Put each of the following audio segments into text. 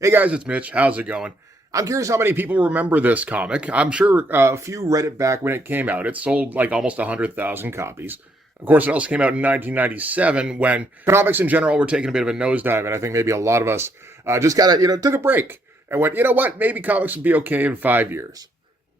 Hey guys, it's Mitch. How's it going? I'm curious how many people remember this comic. I'm sure a few read it back when it came out. It sold like almost 100,000 copies. Of course, it also came out in 1997 when comics in general were taking a bit of a nosedive, and I think maybe a lot of us just kind of, took a break and went, you know what, maybe comics would be okay in 5 years.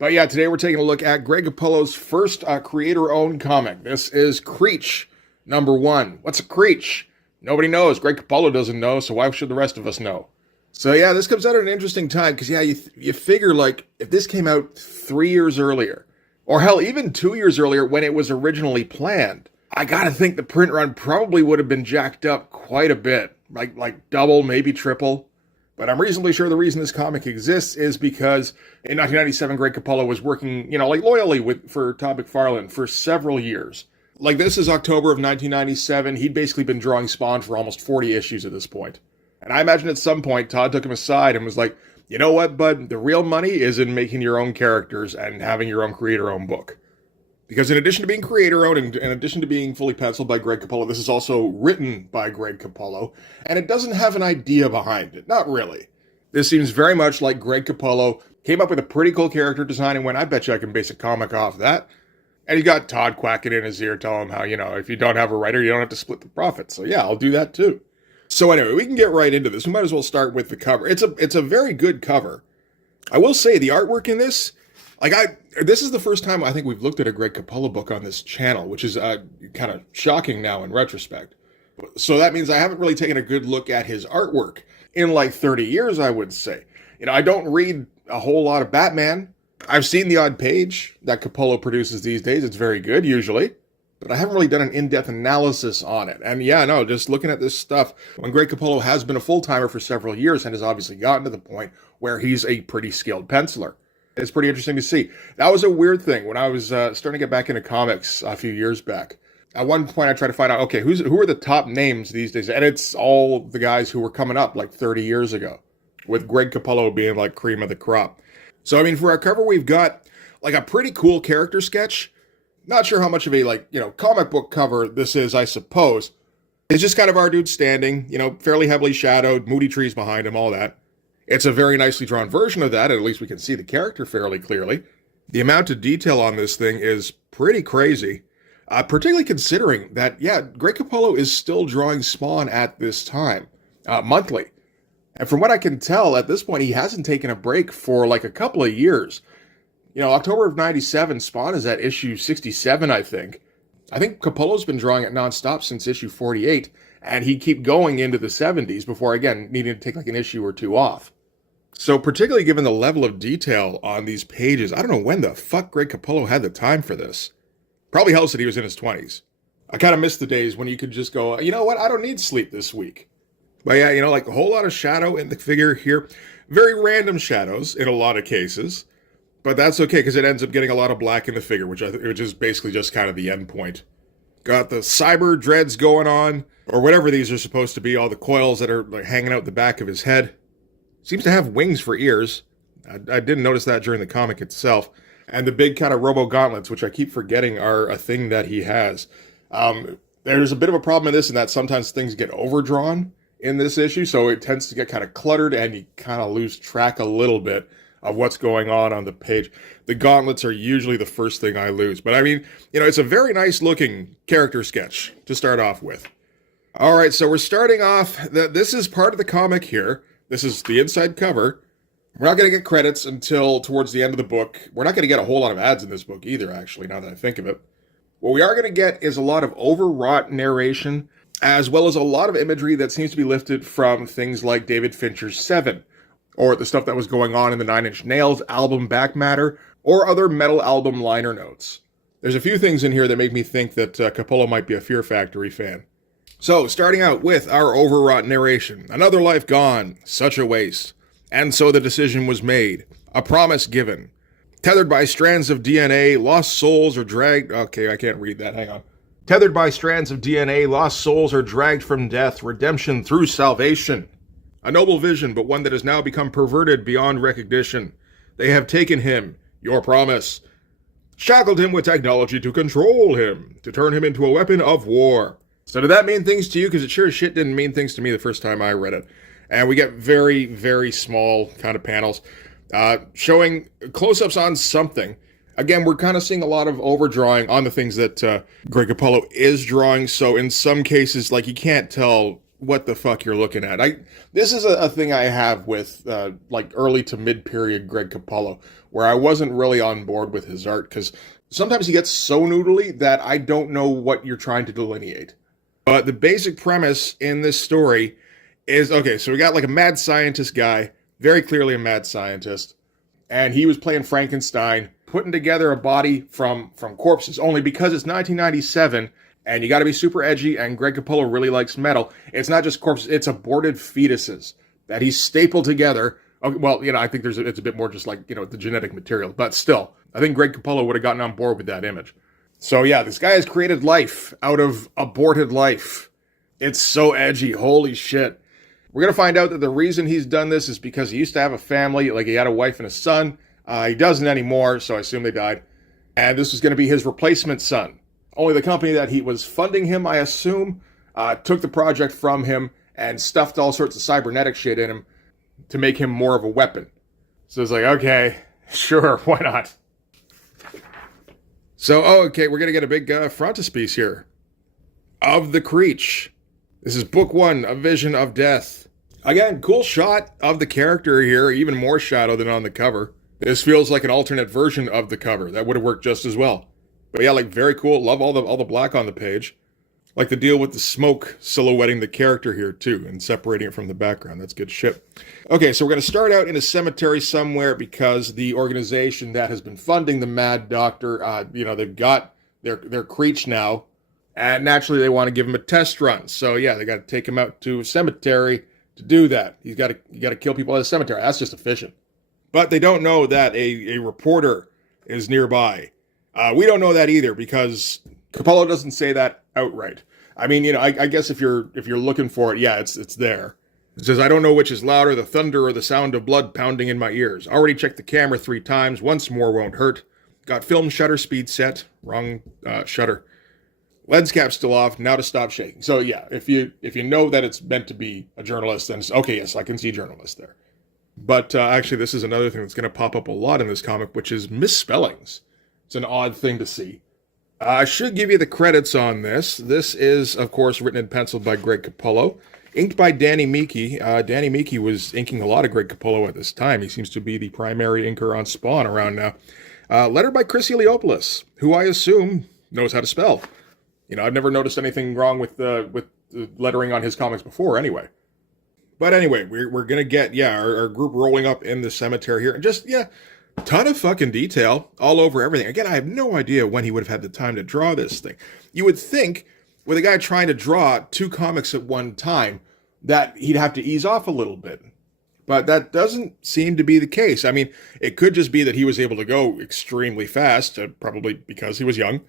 But yeah, today we're taking a look at Greg Capullo's first creator-owned comic. This is Creech, #1. What's a Creech? Nobody knows. Greg Capullo doesn't know, so why should the rest of us know? So yeah, this comes out at an interesting time because yeah, you figure like if this came out 3 years earlier, or hell, even 2 years earlier when it was originally planned, I gotta think the print run probably would have been jacked up quite a bit, like double, maybe triple. But I'm reasonably sure the reason this comic exists is because in 1997, Greg Capullo was working, like loyally for Todd McFarlane for several years. Like this is October of 1997. He'd basically been drawing Spawn for almost 40 issues at this point. And I imagine at some point, Todd took him aside and was like, you know what, bud? The real money is in making your own characters and having your own creator-owned book. Because in addition to being creator-owned, and in addition to being fully penciled by Greg Capullo, this is also written by Greg Capullo, and it doesn't have an idea behind it. Not really. This seems very much like Greg Capullo came up with a pretty cool character design and went, I bet you I can base a comic off that. And he got Todd quacking in his ear, telling him how, if you don't have a writer, you don't have to split the profits. So yeah, I'll do that too. So anyway, we can get right into this. We might as well start with the cover. It's a very good cover. I will say the artwork in this, this is the first time I think we've looked at a Greg Capullo book on this channel, which is kind of shocking now in retrospect. So that means I haven't really taken a good look at his artwork in like 30 years, I would say. I don't read a whole lot of Batman. I've seen the odd page that Capullo produces these days. It's very good, usually. But I haven't really done an in-depth analysis on it. And yeah, no, just looking at this stuff, when Greg Capullo has been a full-timer for several years and has obviously gotten to the point where he's a pretty skilled penciler. It's pretty interesting to see. That was a weird thing when I was starting to get back into comics a few years back. At one point, I tried to find out, okay, who are the top names these days? And it's all the guys who were coming up like 30 years ago, with Greg Capullo being like cream of the crop. So, I mean, for our cover, we've got like a pretty cool character sketch. Not sure how much of a, comic book cover this is, I suppose. It's just kind of our dude standing, fairly heavily shadowed, moody trees behind him, all that. It's a very nicely drawn version of that, at least we can see the character fairly clearly. The amount of detail on this thing is pretty crazy, particularly considering that, yeah, Greg Capullo is still drawing Spawn at this time, monthly. And from what I can tell, at this point, he hasn't taken a break for like a couple of years. October of 97, Spawn is at issue 67, I think. I think Capullo's been drawing it nonstop since issue 48, and he'd keep going into the 70s before, again, needing to take like an issue or two off. So particularly given the level of detail on these pages, I don't know when the fuck Greg Capullo had the time for this. Probably helps that he was in his 20s. I kind of miss the days when you could just go, you know what, I don't need sleep this week. But yeah, like a whole lot of shadow in the figure here. Very random shadows in a lot of cases. But that's okay, because it ends up getting a lot of black in the figure, which is basically just kind of the end point. Got the cyber dreads going on, or whatever these are supposed to be, all the coils that are like hanging out the back of his head. Seems to have wings for ears. I didn't notice that during the comic itself. And the big kind of robo-gauntlets, which I keep forgetting are a thing that he has. There's a bit of a problem in this, in that sometimes things get overdrawn in this issue, so it tends to get kind of cluttered, and you kind of lose track a little bit of what's going on the page. The gauntlets are usually the first thing I lose. But I mean, it's a very nice looking character sketch to start off with. All right, so we're starting off, this is part of the comic here. This is the inside cover. We're not going to get credits until towards the end of the book. We're not going to get a whole lot of ads in this book either, actually, now that I think of it. What we are going to get is a lot of overwrought narration, as well as a lot of imagery that seems to be lifted from things like David Fincher's Seven, or the stuff that was going on in the Nine Inch Nails album back matter, or other metal album liner notes. There's a few things in here that make me think that Capullo might be a Fear Factory fan. So, starting out with our overwrought narration. Another life gone, such a waste. And so the decision was made. A promise given. Tethered by strands of DNA, lost souls are dragged... Okay, I can't read that, hang on. Tethered by strands of DNA, lost souls are dragged from death, redemption through salvation. A noble vision, but one that has now become perverted beyond recognition. They have taken him, your promise, shackled him with technology to control him, to turn him into a weapon of war. So did that mean things to you? Because it sure as shit didn't mean things to me the first time I read it. And we get very, very small kind of panels showing close-ups on something. Again, we're kind of seeing a lot of overdrawing on the things that Greg Capullo is drawing. So in some cases, like, you can't tell what the fuck you're looking at. This is a thing I have with like early to mid-period Greg Capullo, where I wasn't really on board with his art because sometimes he gets so noodly that I don't know what you're trying to delineate. But the basic premise in this story is, okay, so we got like a mad scientist guy, very clearly a mad scientist, and he was playing Frankenstein, putting together a body from corpses, only because it's 1997, and you got to be super edgy, and Greg Capullo really likes metal. It's not just corpses, it's aborted fetuses that he's stapled together. Okay, well, I think it's a bit more just like, the genetic material, but still, I think Greg Capullo would have gotten on board with that image. So yeah, this guy has created life out of aborted life. It's so edgy, holy shit. We're going to find out that the reason he's done this is because he used to have a family, like he had a wife and a son. He doesn't anymore, so I assume they died. And this was going to be his replacement son. Only the company that he was funding him, I assume, took the project from him and stuffed all sorts of cybernetic shit in him to make him more of a weapon. So it's like, okay, sure, why not? So, okay, we're going to get a big frontispiece here. Of the Creech. This is book 1, A Vision of Death. Again, cool shot of the character here, even more shadow than on the cover. This feels like an alternate version of the cover. That would have worked just as well. But yeah, like, very cool. Love all the black on the page. Like the deal with the smoke silhouetting the character here, too, and separating it from the background. That's good shit. Okay, so we're going to start out in a cemetery somewhere because the organization that has been funding the Mad Doctor, they've got their Creech now, and naturally they want to give him a test run. So yeah, they got to take him out to a cemetery to do that. You got to kill people at a cemetery. That's just efficient. But they don't know that a reporter is nearby. We don't know that either because Capullo doesn't say that outright. I mean, I guess if you're looking for it, yeah, it's there. It says, I don't know which is louder, the thunder or the sound of blood pounding in my ears. Already checked the camera 3 times. Once more won't hurt. Got film shutter speed set. Wrong shutter. Lens cap still off. Now to stop shaking. So yeah, if you know that it's meant to be a journalist, then it's, okay, yes, I can see journalist there. But actually, this is another thing that's going to pop up a lot in this comic, which is misspellings. It's an odd thing to see. I should give you the credits on this. This is, of course, written and penciled by Greg Capullo. Inked by Danny Meeke. Danny Meeke was inking a lot of Greg Capullo at this time. He seems to be the primary inker on Spawn around now. Letter by Chris Eliopoulos, who I assume knows how to spell. I've never noticed anything wrong with the lettering on his comics before anyway. But anyway, we're going to get, our group rolling up in the cemetery here. And just, ton of fucking detail all over everything. Again, I have no idea when he would have had the time to draw this thing. You would think, with a guy trying to draw 2 comics at one time, that he'd have to ease off a little bit. But that doesn't seem to be the case. I mean, it could just be that he was able to go extremely fast, probably because he was young.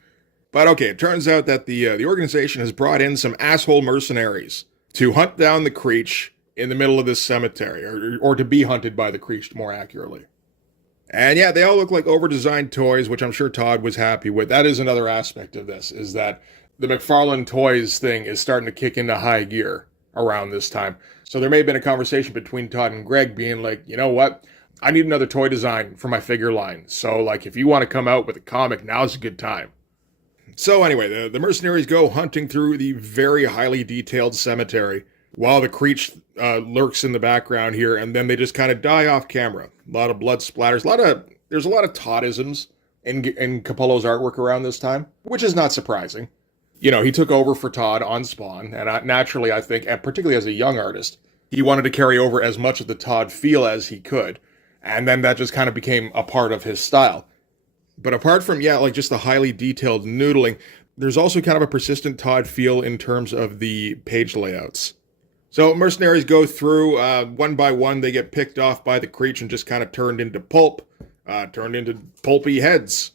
But okay, it turns out that the organization has brought in some asshole mercenaries to hunt down the Creech in the middle of this cemetery, or to be hunted by the Creech, more accurately. And yeah, they all look like over-designed toys, which I'm sure Todd was happy with. That is another aspect of this, is that the McFarlane Toys thing is starting to kick into high gear around this time. So there may have been a conversation between Todd and Greg being like, you know what? I need another toy design for my figure line. So like, if you want to come out with a comic, now's a good time. So anyway, the mercenaries go hunting through the very highly detailed cemetery while the Creech lurks in the background here, and then they just kind of die off camera. A lot of blood splatters. There's a lot of Toddisms in Capullo's artwork around this time, which is not surprising. He took over for Todd on Spawn, and naturally, I think, and particularly as a young artist, he wanted to carry over as much of the Todd feel as he could, and then that just kind of became a part of his style. But apart from, just the highly detailed noodling, there's also kind of a persistent Todd feel in terms of the page layouts. So mercenaries go through, one by one, they get picked off by the Creech and just kind of turned into pulp, turned into pulpy heads.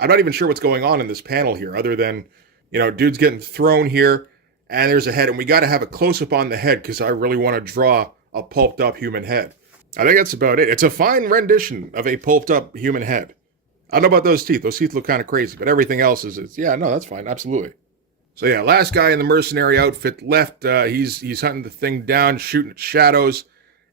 I'm not even sure what's going on in this panel here, other than, dude's getting thrown here, and there's a head, and we got to have a close-up on the head, because I really want to draw a pulped-up human head. I think that's about it. It's a fine rendition of a pulped-up human head. I don't know about those teeth. Those teeth look kind of crazy, but everything else is, that's fine, absolutely. So yeah, last guy in the mercenary outfit left. He's hunting the thing down, shooting at shadows.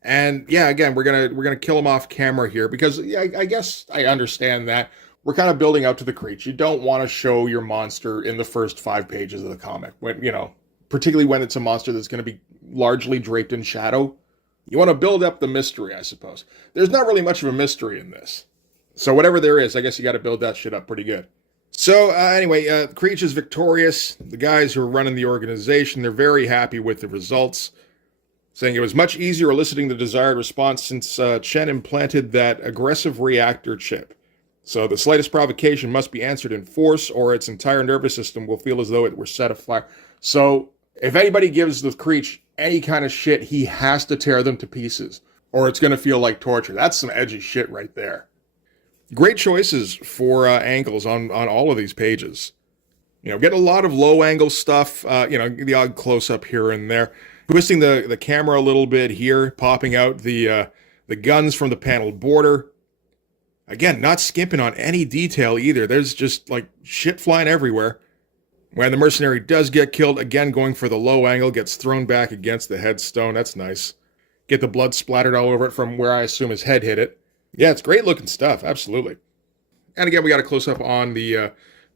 And yeah, again, we're gonna kill him off camera here because yeah, I guess I understand that. We're kind of building out to the Creech. You don't want to show your monster in the first 5 pages of the comic, when particularly when it's a monster that's going to be largely draped in shadow. You want to build up the mystery, I suppose. There's not really much of a mystery in this, so whatever there is, I guess you got to build that shit up pretty good. So anyway, Creech is victorious. The guys who are running the organization, they're very happy with the results, saying it was much easier eliciting the desired response since Chen implanted that aggressive reactor chip. So the slightest provocation must be answered in force, or its entire nervous system will feel as though it were set afire. So if anybody gives the Creech any kind of shit, he has to tear them to pieces, or it's going to feel like torture. That's some edgy shit right there. Great choices for angles on all of these pages. Get a lot of low angle stuff, the odd close up here and there. Twisting the camera a little bit here, popping out the guns from the paneled border. Again, not skimping on any detail either. There's just like shit flying everywhere. When the mercenary does get killed, again going for the low angle, gets thrown back against the headstone. That's nice. Get the blood splattered all over it from where I assume his head hit it. Yeah, it's great looking stuff, absolutely. And again, we got a close up on the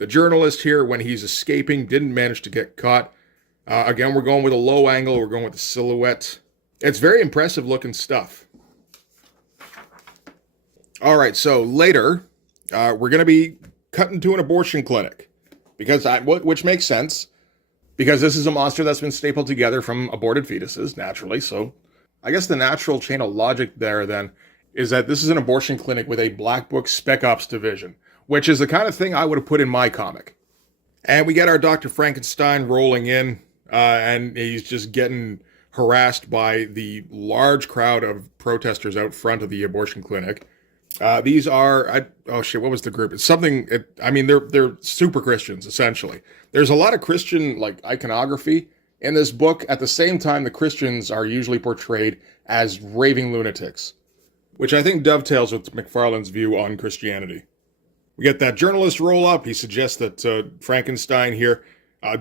journalist here when he's escaping, didn't manage to get caught. Again, we're going with a low angle, we're going with the silhouette. It's very impressive looking stuff. All right, so later, we're going to be cutting to an abortion clinic, which makes sense, because this is a monster that's been stapled together from aborted fetuses, naturally. So I guess the natural chain of logic there, then, is that this is an abortion clinic with a Black Book Spec Ops division, which is the kind of thing I would have put in my comic. And we get our Dr. Frankenstein rolling in, and he's just getting harassed by the large crowd of protesters out front of the abortion clinic. These are, what was the group? It's something, they're super Christians, essentially. There's a lot of Christian, iconography in this book. At the same time, the Christians are usually portrayed as raving lunatics, which I think dovetails with McFarlane's view on Christianity. We get that journalist roll up. He suggests that Frankenstein here,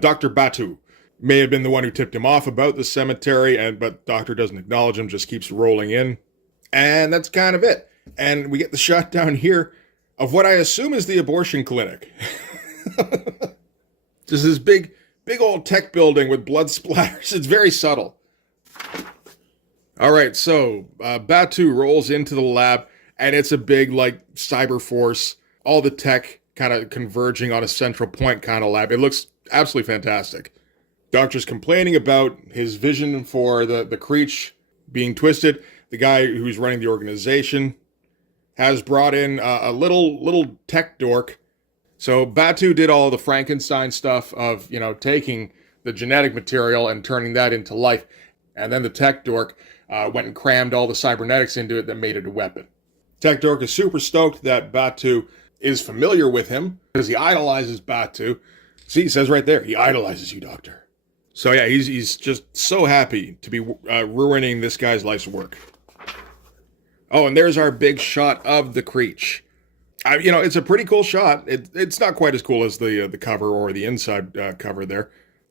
Dr. Batu, may have been the one who tipped him off about the cemetery, but Doctor doesn't acknowledge him, just keeps rolling in. And that's kind of it. And we get the shot down here of what I assume is the abortion clinic. Just this big old tech building with blood splatters. It's very subtle. All right, so Batu rolls into the lab, and it's a big, cyber force, all the tech kind of converging on a central point kind of lab. It looks absolutely fantastic. Doctor's complaining about his vision for the Creech being twisted. The guy who's running the organization has brought in a little tech dork. So Batu did all the Frankenstein stuff of, taking the genetic material and turning that into life. And then the tech dork went and crammed all the cybernetics into it that made it a weapon. Tech dork is super stoked that Batu is familiar with him because he idolizes Batu. See, he says right there, he idolizes you, Doctor. So yeah, he's just so happy to be ruining this guy's life's work. Oh, and there's our big shot of the Creech. It's a pretty cool shot. It's not quite as cool as the cover or the inside cover there.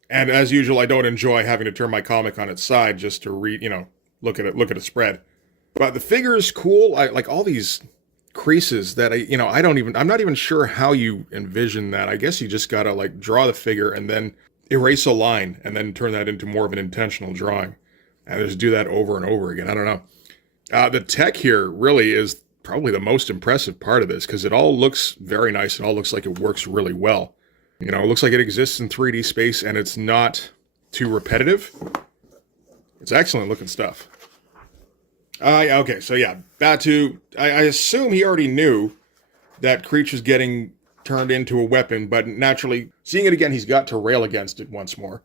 And as usual, I don't enjoy having to turn my comic on its side just to read, look at a spread. But the figure is cool. I like all these creases that I'm not even sure how you envision that. I guess you just gotta draw the figure and then erase a line and then turn that into more of an intentional drawing. And just do that over and over again. I don't know. The tech here really is probably the most impressive part of this because it all looks very nice. It all looks like it works really well. It looks like it exists in 3D space and it's not too repetitive. It's excellent looking stuff. Okay, so yeah, Batu, I assume he already knew that Creech was getting turned into a weapon, but naturally, seeing it again, he's got to rail against it once more.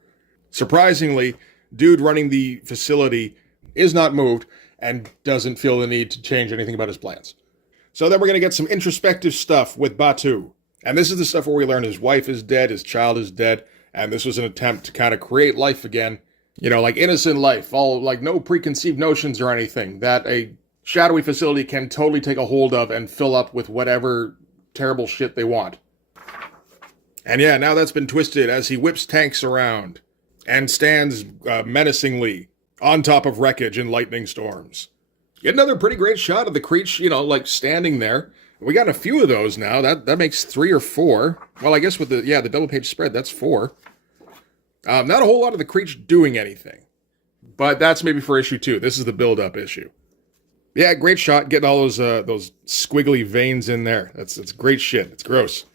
Surprisingly, dude running the facility is not moved and doesn't feel the need to change anything about his plans. So then we're going to get some introspective stuff with Batu. And this is the stuff where we learn his wife is dead, his child is dead, and this was an attempt to kind of create life again. Innocent life, all no preconceived notions or anything that a shadowy facility can totally take a hold of and fill up with whatever terrible shit they want. And yeah, now that's been twisted as he whips tanks around and stands menacingly on top of wreckage in lightning storms. Get another pretty great shot of the Creech, like standing there. We got a few of those now. That makes 3 or 4. Well, I guess with the double page spread, that's 4. Not a whole lot of the Creech doing anything. But that's maybe for issue 2. This is the build-up issue. Yeah, great shot. Getting all those squiggly veins in there. That's great shit. It's gross.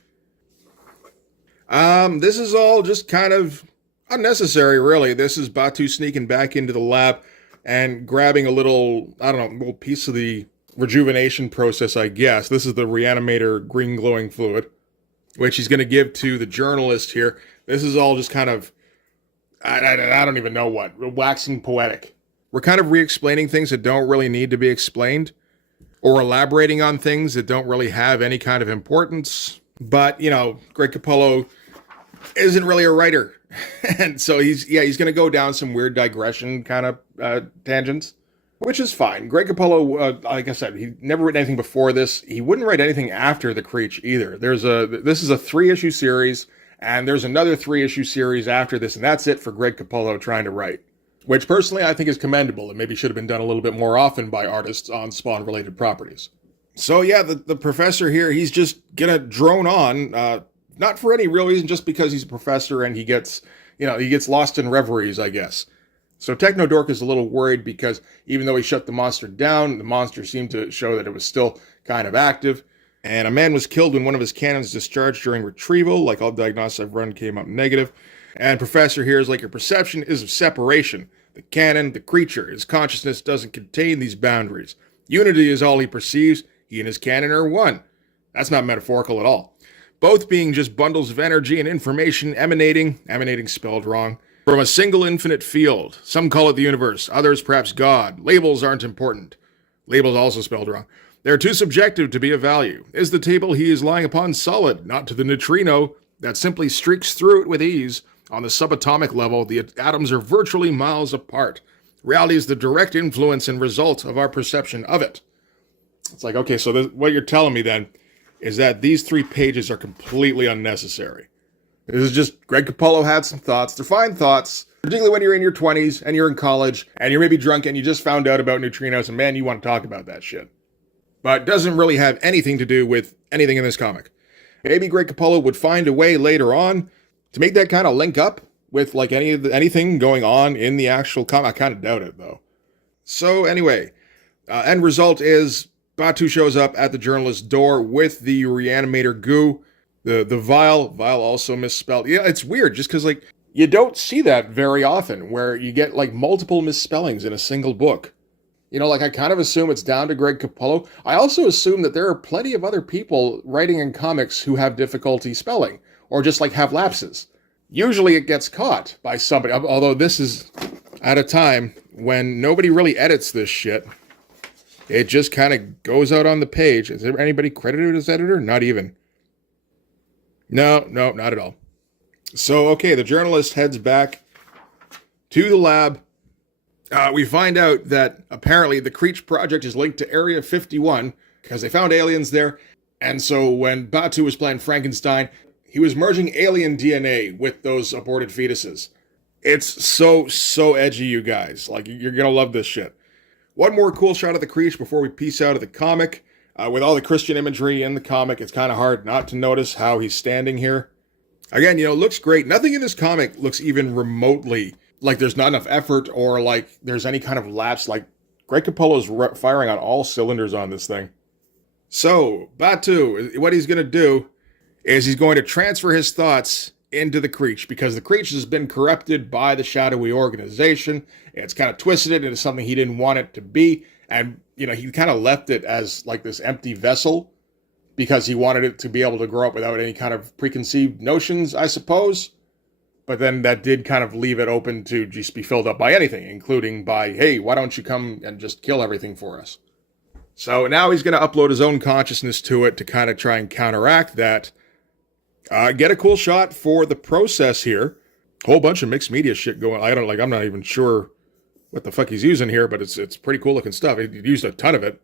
This is all just kind of unnecessary, really. This is Batu sneaking back into the lab and grabbing a little piece of the rejuvenation process, I guess. This is the reanimator green glowing fluid, which he's going to give to the journalist here. This is all just kind of, I don't even know what, waxing poetic. We're kind of re-explaining things that don't really need to be explained, or elaborating on things that don't really have any kind of importance. But, Greg Capullo isn't really a writer. And so he's going to go down some weird digression kind of tangents, which is fine. Greg Capullo, like I said, he never written anything before this. He wouldn't write anything after the Creech either. This is a 3-issue series, and there's another 3-issue series after this, and that's it for Greg Capullo trying to write. Which personally I think is commendable and maybe should have been done a little bit more often by artists on Spawn-related properties. So yeah, the professor here, he's just gonna drone on, not for any real reason, just because he's a professor and he gets lost in reveries, I guess. So Technodork is a little worried because even though he shut the monster down, the monster seemed to show that it was still kind of active. And a man was killed when one of his cannons discharged during retrieval. Like all diagnostics I've run came up negative. And Professor here is like, your perception is of separation. The cannon, the creature, his consciousness doesn't contain these boundaries. Unity is all he perceives. He and his cannon are one. That's not metaphorical at all. Both being just bundles of energy and information emanating spelled wrong, from a single infinite field. Some call it the universe, others perhaps God. Labels aren't important. Labels also spelled wrong. They're too subjective to be of value. Is the table he is lying upon solid, not to the neutrino that simply streaks through it with ease? On the subatomic level, the atoms are virtually miles apart. Reality is the direct influence and result of our perception of it. It's like, okay, so what you're telling me then is that these 3 pages are completely unnecessary. This is just, Greg Capullo had some thoughts. They're fine thoughts, particularly when you're in your 20s and you're in college and you're maybe drunk and you just found out about neutrinos and man, you want to talk about that shit. But it doesn't really have anything to do with anything in this comic. Maybe Greg Capullo would find a way later on to make that kind of link up with like anything going on in the actual comic. I kind of doubt it though. So anyway, end result is Batu shows up at the journalist's door with the reanimator goo. The vial also misspelled. Yeah, it's weird just because like you don't see that very often where you get like multiple misspellings in a single book. I kind of assume it's down to Greg Capullo. I also assume that there are plenty of other people writing in comics who have difficulty spelling or just like have lapses. Usually it gets caught by somebody, although this is at a time when nobody really edits this shit. It just kind of goes out on the page. Is there anybody credited as editor? Not even. No, not at all. So, okay, the journalist heads back to the lab. We find out that apparently the Creech project is linked to Area 51 because they found aliens there. And so when Batu was playing Frankenstein, he was merging alien DNA with those aborted fetuses. It's so edgy, you guys. Like, you're going to love this shit. One more cool shot of the Creech before we peace out of the comic. With all the Christian imagery in the comic, it's kind of hard not to notice how he's standing here. Again, looks great. Nothing in this comic looks even remotely like there's not enough effort or like there's any kind of lapse. Like, Greg Capullo's firing on all cylinders on this thing. So, Batu, what he's going to do is he's going to transfer his thoughts into the Creech because the Creech has been corrupted by the shadowy organization. It's kind of twisted it into something he didn't want it to be. And, he kind of left it as like this empty vessel because he wanted it to be able to grow up without any kind of preconceived notions, I suppose. But then that did kind of leave it open to just be filled up by anything, including by, hey, why don't you come and just kill everything for us? So now he's going to upload his own consciousness to it to kind of try and counteract that. Get a cool shot for the process here. Whole bunch of mixed media shit going. I'm not even sure what the fuck he's using here, but it's pretty cool looking stuff. He used a ton of it.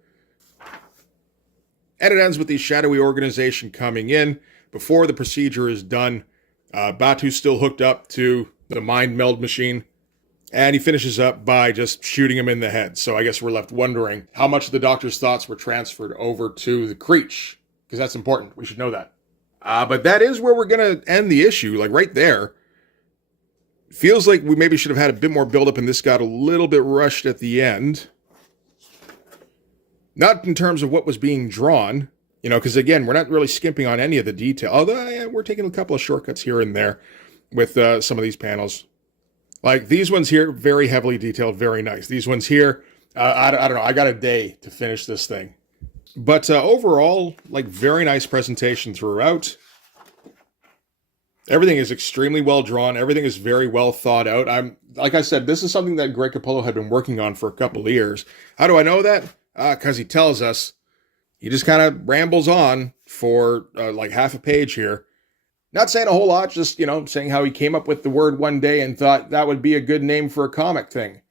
And it ends with the shadowy organization coming in before the procedure is done. Batu's still hooked up to the mind meld machine. And he finishes up by just shooting him in the head. So I guess we're left wondering how much of the Doctor's thoughts were transferred over to the Creech. Because that's important. We should know that. But that is where we're going to end the issue. Like right there. Feels like we maybe should have had a bit more buildup and this got a little bit rushed at the end. Not in terms of what was being drawn. You know, because again, we're not really skimping on any of the detail. Although we're taking a couple of shortcuts here and there with some of these panels. Like these ones here, very heavily detailed, very nice. These ones here, I don't know. I got a day to finish this thing. But overall, like very nice presentation throughout. Everything is extremely well drawn. Everything is very well thought out. Like I said, this is something that Greg Capullo had been working on for a couple of years. How do I know that? Because he tells us. He just kind of rambles on for like half a page here. Not saying a whole lot, just, you know, saying how he came up with the word one day and thought that would be a good name for a comic thing.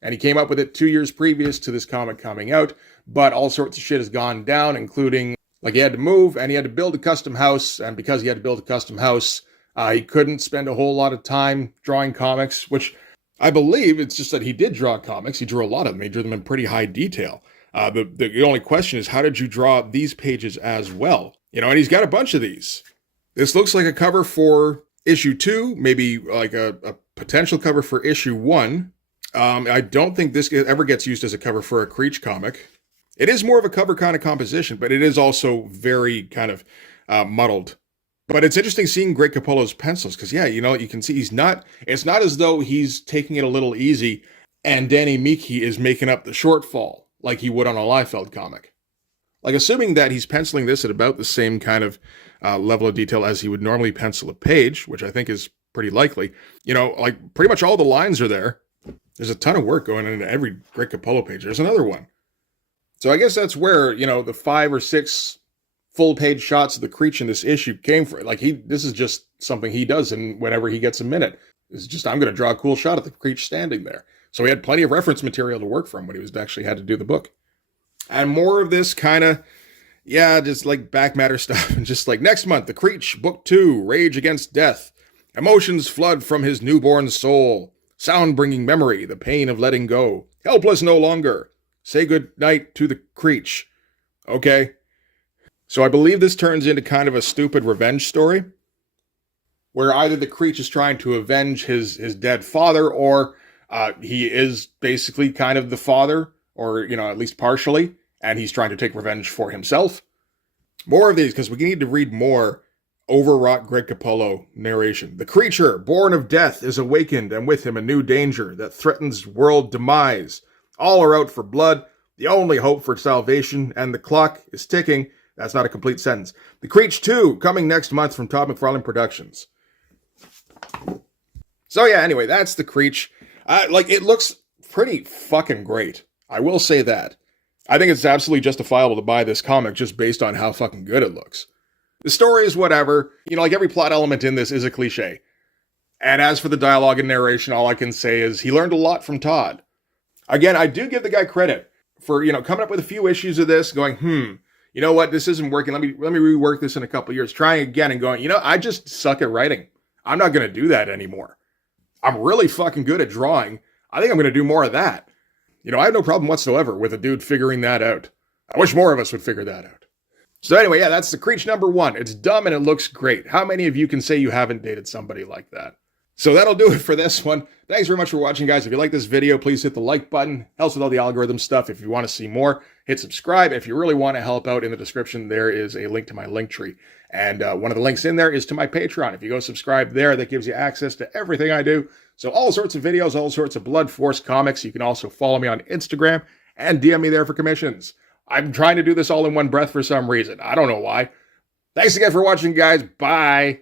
And he came up with it 2 years previous to this comic coming out, but all sorts of shit has gone down, including, like, he had to move and he had to build a custom house, and because he had to build a custom house, he couldn't spend a whole lot of time drawing comics, which I believe it's just that he did draw comics. He drew a lot of them. He drew them in pretty high detail. The only question is, how did you draw these pages as well? You know, and he's got a bunch of these. This looks like a cover for issue 2, maybe like a potential cover for issue 1. I don't think this ever gets used as a cover for a Creech comic. It is more of a cover kind of composition, but it is also very kind of muddled. But it's interesting seeing Greg Capullo's pencils, because yeah, you know, you can see it's not as though he's taking it a little easy and Danny Miki is making up the shortfall like he would on a Liefeld comic. Like, assuming that he's penciling this at about the same kind of level of detail as he would normally pencil a page, which I think is pretty likely. You know, like, pretty much all the lines are there. There's a ton of work going into every Greg Capullo page. There's another one. So I guess that's where, you know, the 5 or 6 full-page shots of the Creech in this issue came from. Like, this is just something he does, and whenever he gets a minute, it's just, I'm going to draw a cool shot of the Creech standing there. So he had plenty of reference material to work from when he was actually had to do the book. And more of this kind of, yeah, just like back matter stuff. And just like, next month, the Creech, Book 2, Rage Against Death. Emotions flood from his newborn soul. Sound bringing memory, the pain of letting go. Helpless no longer. Say good night to the Creech. Okay. So I believe this turns into kind of a stupid revenge story, where either the Creech is trying to avenge his dead father, or he is basically kind of the father, or, you know, at least partially, and he's trying to take revenge for himself. More of these, because we need to read more overwrought Greg Capullo narration. The creature, born of death, is awakened, and with him a new danger that threatens world demise. All are out for blood, the only hope for salvation, and the clock is ticking. That's not a complete sentence. The Creech 2, coming next month from Todd McFarlane Productions. So yeah, anyway, that's the Creech. Like, it looks pretty fucking great. I will say that. I think it's absolutely justifiable to buy this comic just based on how fucking good it looks. The story is whatever. You know, like, every plot element in this is a cliche. And as for the dialogue and narration, all I can say is he learned a lot from Todd. Again, I do give the guy credit for, you know, coming up with a few issues of this, going, you know what, this isn't working. Let me rework this in a couple of years. Trying again and going, you know, I just suck at writing. I'm not going to do that anymore. I'm really fucking good at drawing. I think I'm going to do more of that. You know, I have no problem whatsoever with a dude figuring that out. I wish more of us would figure that out. So anyway, yeah, that's the Creech number 1. It's dumb and it looks great. How many of you can say you haven't dated somebody like that? So that'll do it for this one. Thanks very much for watching, guys. If you like this video, please hit the like button. Helps with all the algorithm stuff. If you want to see more, hit subscribe. If you really want to help out, in the description, there is a link to my Linktree. And one of the links in there is to my Patreon. If you go subscribe there, that gives you access to everything I do. So all sorts of videos, all sorts of Blood Force comics. You can also follow me on Instagram and DM me there for commissions. I'm trying to do this all in one breath for some reason. I don't know why. Thanks again for watching, guys. Bye.